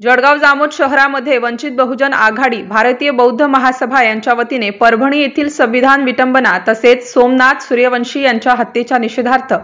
जळगाव जामोद शहरामध्ये वंचित बहुजन आघाडी भारतीय बौद्ध महासभा यांच्या वतीने परभणी येथील संविधान विटंबना तसेच सोमनाथ सूर्यवंशी यांच्या हत्येच्या निषेधार्थ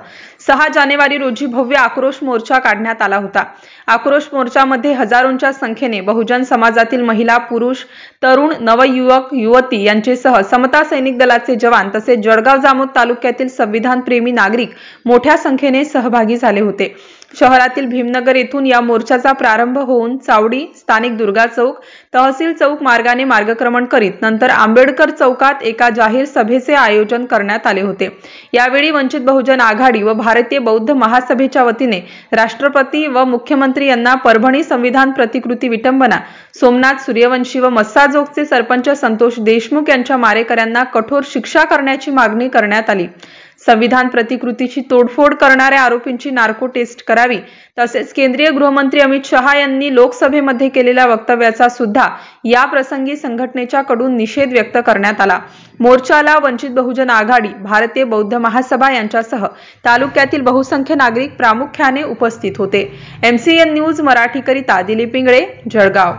6 जानेवारी रोजी भव्य आक्रोश मोर्चा काढण्यात आला होता। आक्रोश मोर्चामध्ये हजारोंच्या संख्येने बहुजन समाजातील महिला, पुरुष, तरुण, नवयुवक, युवती यांच्यासह समता सैनिक दलाचे जवान तसेच जळगाव जामोद तालुक्यातील संविधान प्रेमी नागरिक मोठ्या संख्येने सहभागी झाले होते। शहरातील भीमनगर येथून या मोर्चाचा प्रारंभ होऊन चावडी, स्थानिक दुर्गा चौक, तहसील चौक मार्गाने मार्गक्रमण करीत नंतर आंबेडकर चौकात एका जाहीर सभेचे आयोजन करण्यात आले होते। यावेळी वंचित बहुजन आघाडी व भारतीय बौद्ध महासभेच्या वतीने राष्ट्रपती व मुख्यमंत्री यांना परभणी संविधान प्रतिकृती विटंबना, सोमनाथ सूर्यवंशी व मस्साजोगचे सरपंच संतोष देशमुख यांच्या मारेकऱ्यांना कठोर शिक्षा करण्याची मागणी करण्यात आली। संविधान प्रतिकृतीची तोडफोड करणाऱ्या आरोपींची नार्को टेस्ट करावी तसेच केंद्रीय गृहमंत्री अमित शहा यांनी लोकसभेमध्ये केलेल्या वक्तव्याचा सुद्धा या प्रसंगी संघटनेच्या कडून निषेध व्यक्त करण्यात आला। मोर्चाला वंचित बहुजन आघाडी, भारतीय बौद्ध महासभा यांच्यासह तालुक्यातील बहुसंख्य नागरिक प्रामुख्याने उपस्थित होते। MCN न्यूज मराठी करिता दिलीप इंगळे, जळगाव।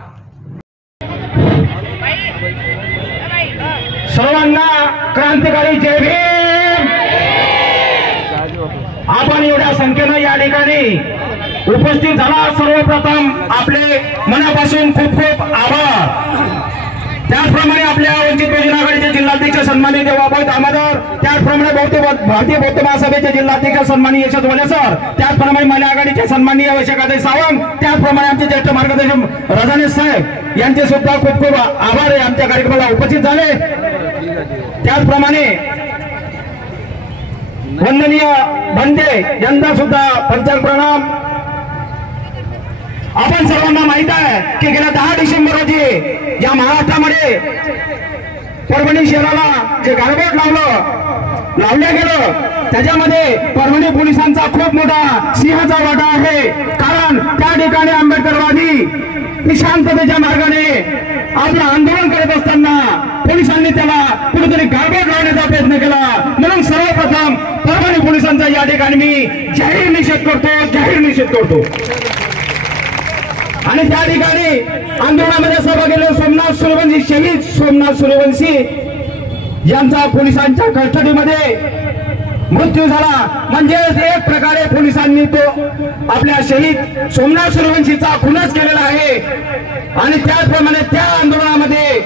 सर्वांना क्रांतिकारी जय भीम। आपण एवढ्या संख्येने या ठिकाणी उपस्थित झाला, सर्वप्रथम आपले मनापासून खूप खूप आभार। त्याचप्रमाणे आपल्या वंचित बहुजन आघाडीचे जिल्हाध्यक्ष सन्माननीय देवाभाऊ दामोदर, त्याचप्रमाणे भारतीय बौद्ध महासभेचे जिल्हाध्यक्ष सन्माननीय यशवंत वले सर, त्याचप्रमाणे महिला आघाडीचे सन्माननीय वैशाखाताई सावंत, त्याचप्रमाणे आमचे ज्येष्ठ मार्गदर्शक रजाने साहेब यांचे सुद्धा खूप खूप आभार आहे आमच्या कार्यक्रमाला उपस्थित झाले। त्याचप्रमाणे वंदनीय बंदे यांना सुद्धा पंचांग प्रणाम। आपण सर्वांना माहित आहे की गेल्या 10 डिसेंबर रोजी या महाराष्ट्रामध्ये परभणी शहराला जे गारबोट लावलं गेलं त्याच्यामध्ये परभणी पोलिसांचा खूप मोठा सिंहाचा वाटा आहे। कारण त्या ठिकाणी आंबेडकरवादी शांततेच्या मार्गाने आपलं आंदोलन करत असताना पोलिसांनी त्याला कुठेतरी गारबोट लावण्याचा प्रयत्न केला। म्हणून सर्वप्रथम परभणी पोलिसांचा या ठिकाणी मी जाहीर निषेध करतो। आणि त्या ठिकाणी आंदोलनामध्ये सहभागी झालेले सोमनाथ सूर्यवंशी, शहीद सोमनाथ सूर्यवंशी यांचा पोलिसांच्या कस्टडीमध्ये मृत्यू झाला। म्हणजे एक प्रकारे पोलिसांनी तो आपल्या शहीद सोमनाथ सूर्यवंशीचा खूनच केलेला आहे। आणि त्याचप्रमाणे त्या आंदोलनामध्ये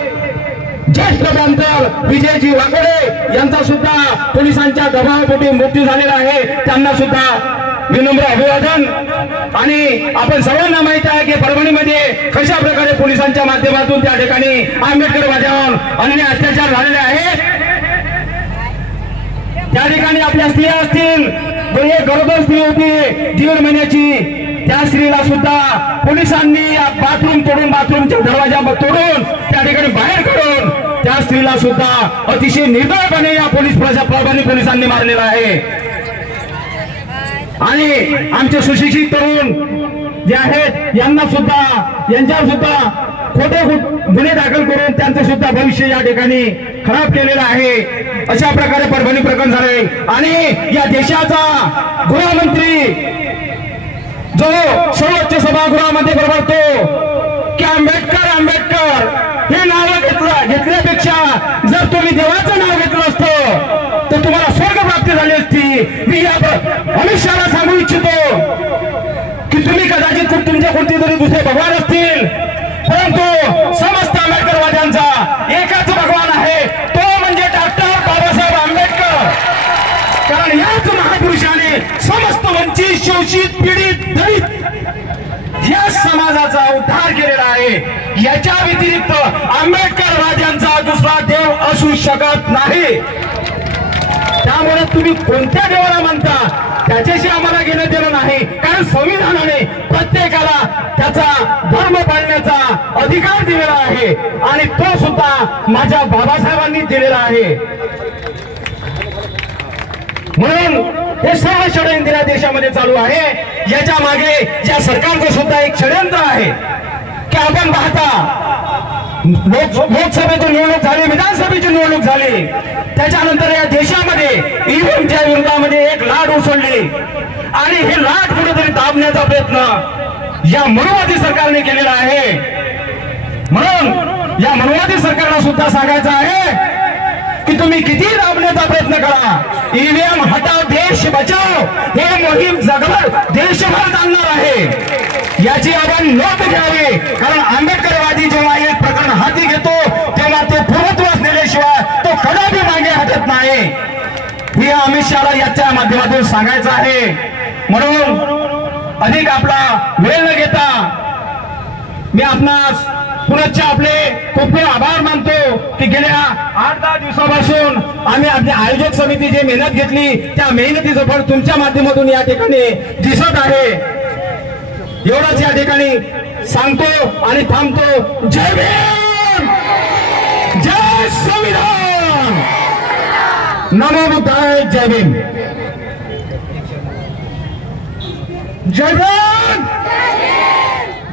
ज्येष्ठ पॅंथर विजयजी वाकडे यांचा सुद्धा पोलिसांच्या दबावापोटी मृत्यू झालेला आहे। त्यांना सुद्धा विनम्र अभिवादन। आणि आपण सर्वांना माहित आहे की परभणीमध्ये कशा प्रकारे पोलिसांच्या माध्यमातून त्या ठिकाणी आंबेडकरवाद्यांवर अन्याय अत्याचार झालेले आहेत। त्या ठिकाणी आपल्या स्त्रिया असतील, एक गरोदर स्त्री होती 1.5 महिन्याची, त्या स्त्रीला सुद्धा पोलिसांनी बाथरूम तोडून, बाथरूमच्या दरवाजा तोडून त्या ठिकाणी बाहेर काढून त्या स्त्रीला सुद्धा अतिशय निर्दयपणे या परभणी पोलिसांनी मारलेला आहे। आणि आमचे सुशिक्षित तरुण जे आहेत यांच्यावर सुद्धा खोटे गुन्हे दाखल करून त्यांचं सुद्धा भविष्य या ठिकाणी खराब केलेलं आहे। अशा प्रकारे परभणी प्रकरण झाले। आणि या देशाचा गृहमंत्री जो सर्वोच्च सभागृहामध्ये बरोबरतो की आंबेडकर हे नाव घेतल्यापेक्षा जर तुम्ही देवाचं नाव घेतलं असतं तर तुम्हाला स्वर्ग प्राप्ती झाली असती। मी या अमित शहाला सांगू इच्छितो की तुम्ही कदाचित तुमच्या कोणतेतरी दुसरे भगवान असतील, परंतु समस्त आंबेडकरवाद्यांचा एकच भगवान आहे, तो म्हणजे डॉक्टर बाबासाहेब आंबेडकर। कारण याच महापुरुषाने समस्त वंचित, शोषित, पीडित, दलित या समाजाचा उद्धार केलेला आहे। याच्या व्यतिरिक्त आंबेडकरवाद्यांचा दुसरा देव असू शकत नाही। त्यामुळे तुम्ही कोणत्या देवाला मानता त्याच्याशी आम्हाला घेणं देणं नाही। कारण संविधानाने प्रत्येकाला त्याचा धर्म पाळण्याचा अधिकार दिलेला आहे आणि तो सुद्धा माझ्या बाबासाहेबांनी दिलेला आहे। म्हणून हे सर्व षडयंत्र या देशामध्ये चालू आहे। याच्या मागे या सरकारचं सुद्धा एक षडयंत्र आहे की आपण पाहता लोकसभेची निवडणूक झाली, विधानसभेची निवडणूक झाली, त्याच्यानंतर या देशामध्ये ईव्हीएमच्या विरोधामध्ये एक लाट उसळली आणि हे लाट कुठेतरी दाबण्याचा प्रयत्न या मनुवादी सरकारने केलेला आहे। म्हणून या मनुवादी सरकारला सुद्धा सांगायचं आहे की तुम्ही किती दाबण्याचा प्रयत्न करा, ईव्हीएम हटाव देश बचाव हे मोहीम जगभर देशभर चालणार आहे। याची आपण नोंद घ्यावी, कारण आंबेडकरवादी जेव्हा एक प्रकरण हाती घेतो तेव्हा ते पूर्णत्वास नेल्याशिवाय तो कदापि मागे हटत नाही, हे अमित शहाला याच्या माध्यमातून सांगायचं आहे। म्हणून अधिक आपला वेळ न घेता मी आपणास पुनश्च आपले खूप खूप आभार मानतो की गेल्या 8-10 दिवसापासून आम्ही आपली आयोजक समिती जी मेहनत घेतली त्या मेहनतीचं फळ तुमच्या माध्यमातून या ठिकाणी दिसत आहे। एवढंच या ठिकाणी सांगतो आणि थांबतो। जय भीम, जय संविधान, नमो बुद्धाय, जय भीम, जय भीम,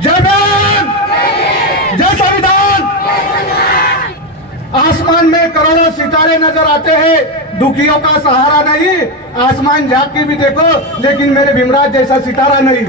जय भीम, जय संविधान। आसमान में करोड़ों सितारे नजर आते हैं, दुखियों का सहारा नहीं। आसमान झांक के भी देखो लेकिन मेरे भीमराज जैसा सितारा नहीं।